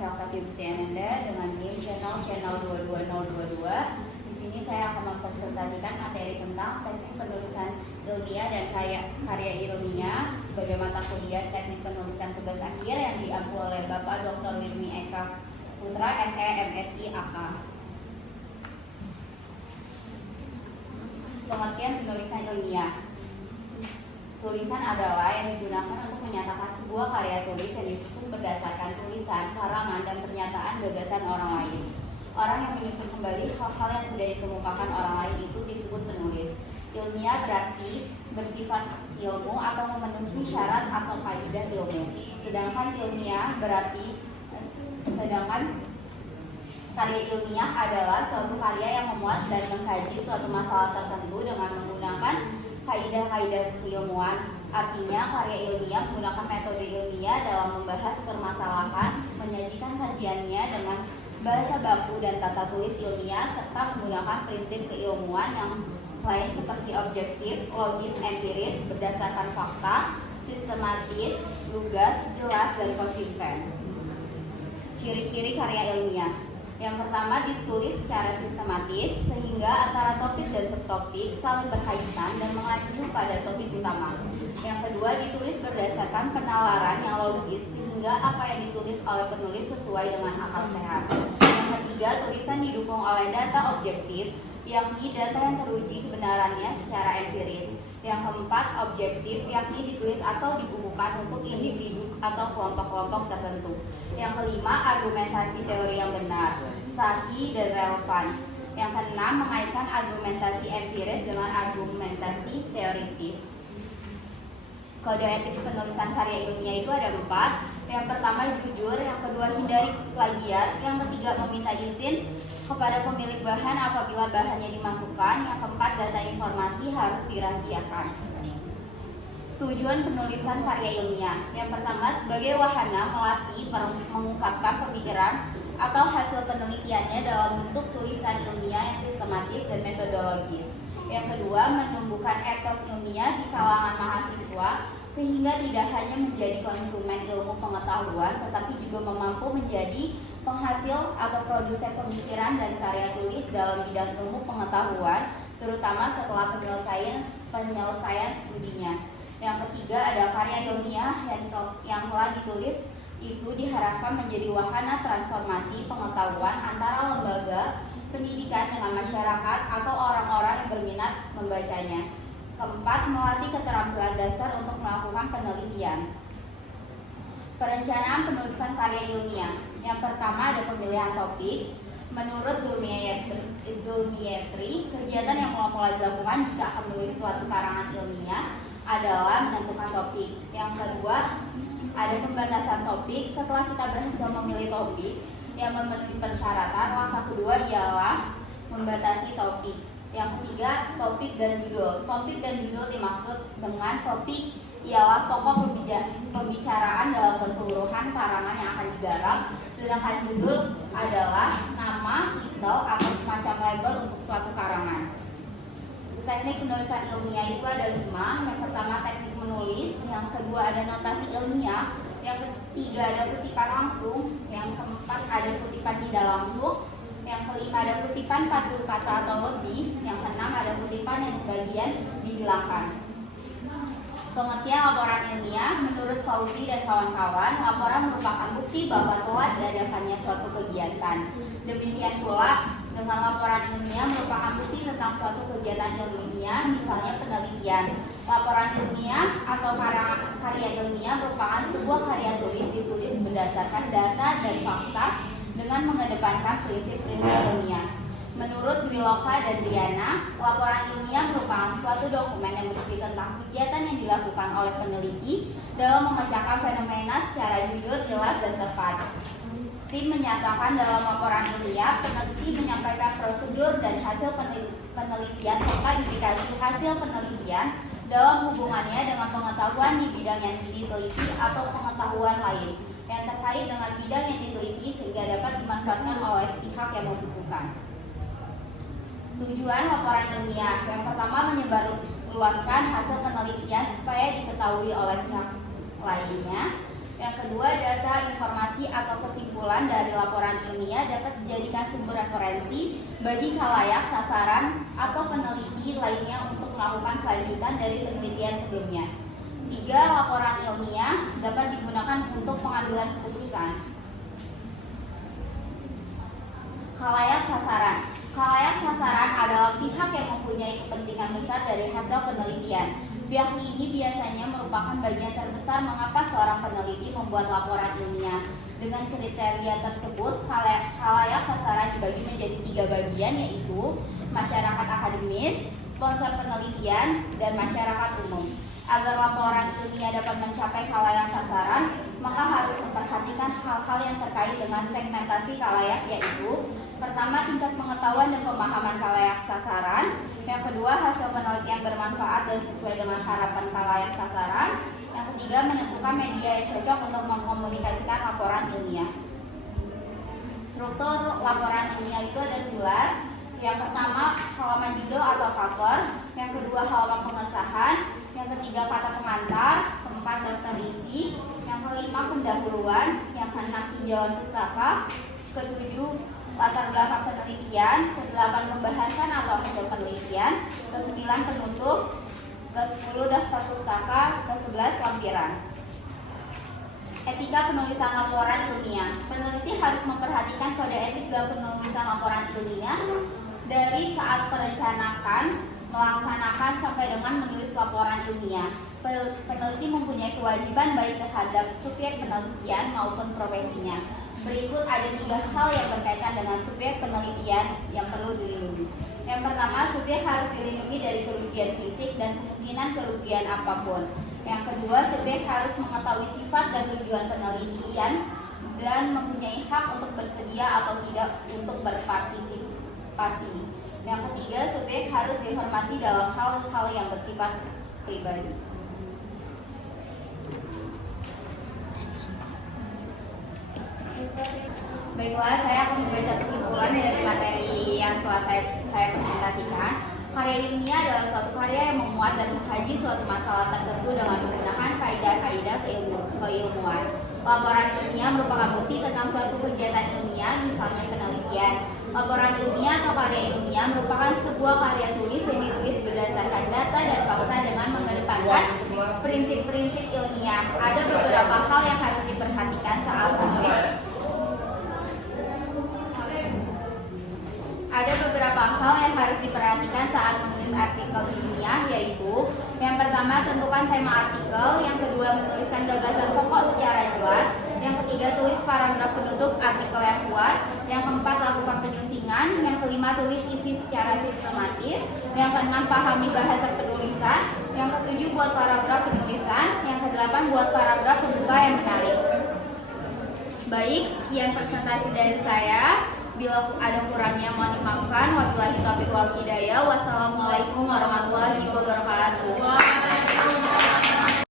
saya Octavia Busiananda dengan NIM channel 22022. Di sini saya akan mempresentasikan materi tentang teknik penulisan ilmiah dan karya ilmiah sebagai mata kuliah teknik penulisan tugas akhir yang diampu oleh Bapak Dr. Wirmi Eka Putra, SE, MSI, AK. Pengertian penulisan ilmiah. Tulisan adalah yang digunakan untuk menyatakan sebuah karya tulis yang disusun berdasarkan tulisan, karangan, dan pernyataan gagasan orang lain. Orang yang menyusun kembali hal-hal yang sudah dikemukakan orang lain itu disebut penulis. Ilmiah berarti bersifat ilmu atau memenuhi syarat atau kaidah ilmu. Sedangkan karya ilmiah adalah suatu karya yang memuat dan mengkaji suatu masalah tertentu dengan menggunakan kaidah-kaidah keilmuan. Artinya, karya ilmiah menggunakan metode ilmiah dalam membahas permasalahan, menyajikan kajiannya dengan bahasa baku dan tata tulis ilmiah, serta menggunakan prinsip keilmuan yang lain seperti objektif, logis, empiris, berdasarkan fakta, sistematis, lugas, jelas, dan konsisten. Ciri-ciri karya ilmiah. Yang pertama, ditulis secara sistematis sehingga antara topik dan subtopik saling berkaitan dan mengacu pada topik utama. Yang kedua, ditulis berdasarkan penalaran yang logis sehingga apa yang ditulis oleh penulis sesuai dengan akal sehat. Yang ketiga, tulisan didukung oleh data objektif, yakni data yang teruji kebenarannya secara empiris. Yang keempat, objektif, yakni ditulis atau dibukukan untuk individu atau kelompok-kelompok tertentu. Yang kelima, argumentasi teori yang benar, sahih, dan relevan. Yang keenam, mengaitkan argumentasi empiris dengan argumentasi teoritis. Kode etik penulisan karya ilmiah itu ada 4. Yang pertama, jujur. Yang kedua, hindari plagiat. Yang ketiga, meminta izin kepada pemilik bahan apabila bahannya dimasukkan. Yang keempat, data informasi harus dirahasiakan. Tujuan penulisan karya ilmiah. Yang pertama, sebagai wahana melatih mengungkapkan pemikiran atau hasil penelitiannya dalam bentuk tulisan ilmiah yang sistematis dan metodologis. Yang kedua, menumbuhkan etos ilmiah di kalangan mahasiswa sehingga tidak hanya menjadi konsumen ilmu pengetahuan, tetapi juga mampu menjadi penghasil atau produsen pemikiran dan karya tulis dalam bidang ilmu pengetahuan, terutama setelah penyelesaian studinya. Yang ketiga, ada karya ilmiah yang telah ditulis itu diharapkan menjadi wahana transformasi pengetahuan antara lembaga pendidikan dengan masyarakat atau orang-orang yang berminat membacanya. Keempat, melatih keterampilan dasar untuk melakukan penelitian. Perencanaan penulisan karya ilmiah. Yang pertama, ada pemilihan topik. Menurut Zulmietri, kegiatan yang mula-mula dilakukan jika akan menulis suatu karangan ilmiah adalah menentukan topik. Yang kedua, ada pembatasan topik. Setelah kita berhasil memilih topik yang memenuhi persyaratan, langkah kedua ialah membatasi topik. Yang ketiga, topik dan judul. Topik dan judul dimaksud dengan topik ialah pokok pembicaraan dalam keseluruhan karangan yang akan digarap, sedangkan judul adalah nama, titel, atau semacam label untuk suatu karangan. Teknik penulisan ilmiah itu ada 5. Yang pertama, teknik menulis. Yang kedua, ada notasi ilmiah. Yang ketiga, ada kutipan langsung. Yang keempat, ada kutipan tidak langsung. Yang kelima, ada kutipan 40 kata atau lebih. Yang keenam, ada kutipan yang sebagian dihilangkan. Pengertian laporan ilmiah. Menurut Fauzi dan kawan-kawan, laporan merupakan bukti bahwa telah diadakannya suatu kegiatan. Demikian pula dengan laporan ilmiah merupakan bukti tentang suatu kegiatan ilmiah, misalnya penelitian. Laporan ilmiah atau karya ilmiah merupakan sebuah karya tulis ditulis berdasarkan data dan fakta dengan mengedepankan prinsip-prinsip ilmiah. Menurut Dwiloka dan Diana, laporan ilmiah merupakan suatu dokumen yang berisi tentang kegiatan yang dilakukan oleh peneliti dalam memecahkan fenomena secara jujur, jelas, dan tepat. Tim menyatakan dalam laporan ilmiah, peneliti menyampaikan prosedur dan hasil penelitian serta implikasi hasil penelitian dalam hubungannya dengan pengetahuan di bidang yang diteliti atau pengetahuan lain yang terkait dengan bidang yang diteliti sehingga dapat dimanfaatkan oleh pihak yang membutuhkan. Tujuan laporan ilmiah. Yang pertama, menyebarluaskan hasil penelitian supaya diketahui oleh pihak lainnya. Yang kedua, data, informasi atau kesimpulan dari laporan ilmiah dapat dijadikan sumber referensi bagi khalayak, sasaran, atau peneliti lainnya untuk melakukan kelanjutan dari penelitian sebelumnya. 3. Laporan ilmiah dapat digunakan untuk pengambilan keputusan. Khalayak sasaran. Khalayak sasaran adalah pihak yang mempunyai kepentingan besar dari hasil penelitian. Pihak ini biasanya merupakan bagian terbesar mengapa seorang peneliti membuat laporan ilmiah. Dengan kriteria tersebut, khalayak sasaran dibagi menjadi 3 bagian, yaitu masyarakat akademis, sponsor penelitian, dan masyarakat umum. Agar laporan ilmiah dapat mencapai khalayak sasaran, maka harus memperhatikan hal-hal yang terkait dengan segmentasi khalayak, yaitu pertama, tingkat pengetahuan dan pemahaman khalayak sasaran. Yang kedua, hasil penelitian bermanfaat dan sesuai dengan harapan khalayak sasaran. Yang ketiga, menentukan media yang cocok untuk mengkomunikasikan laporan ilmiah. Struktur laporan ilmiah itu ada 11. Yang pertama, halaman judul atau cover. Yang kedua, halaman pengesahan. Yang ketiga, kata pengantar. Keempat, daftar isi. Yang kelima, pendahuluan. Yang keenam, tinjauan pustaka. Ketujuh, latar belakang penelitian. Ke-8, pembahasan atau hasil penelitian. Ke-9, penutup. Ke-10, daftar pustaka. Ke-11, lampiran. Etika penulisan laporan ilmiah. Peneliti harus memperhatikan kode etik dalam penulisan laporan ilmiah dari saat perencanaan, melaksanakan sampai dengan menulis laporan ilmiah. Peneliti mempunyai kewajiban baik terhadap subjek penelitian maupun profesinya. Berikut ada 3 hal yang berkaitan dengan subjek penelitian yang perlu dilindungi. Yang pertama, subjek harus dilindungi dari kerugian fisik dan kemungkinan kerugian apapun. Yang kedua, subjek harus mengetahui sifat dan tujuan penelitian dan mempunyai hak untuk bersedia atau tidak untuk berpartisipasi. Yang ketiga, subjek harus dihormati dalam hal-hal yang bersifat pribadi. Baiklah, saya akan membaca kesimpulan dari materi yang telah saya presentasikan. Karya ilmiah adalah suatu karya yang memuat dan mengkaji suatu masalah tertentu dengan menggunakan kaidah-kaidah keilmuan. Laporan ilmiah merupakan bukti tentang suatu kegiatan ilmiah, misalnya penelitian. Laporan ilmiah atau karya ilmiah merupakan sebuah karya tulis yang ditulis berdasarkan data dan fakta dengan mengedepankan prinsip-prinsip ilmiah. Ada beberapa hal yang harus diperhatikan saat menulis. Ada beberapa hal yang harus diperhatikan saat menulis artikel ilmiah, yaitu yang pertama, tentukan tema artikel. Yang kedua, menuliskan gagasan pokok secara jelas. Yang ketiga, tulis paragraf penutup artikel yang kuat. Yang keempat, lakukan penyuntingan. Yang kelima, tulis isi secara sistematis. Yang keenam, pahami bahasa penulisan. Yang ketujuh, buat paragraf penulisan. Yang kedelapan, buat paragraf pembuka yang menarik. Baik, sekian presentasi dari saya. Bila ada kurangnya mohon dimaafkan. Wabillahi taufiq wal hidayah. Wassalamualaikum warahmatullahi wabarakatuh.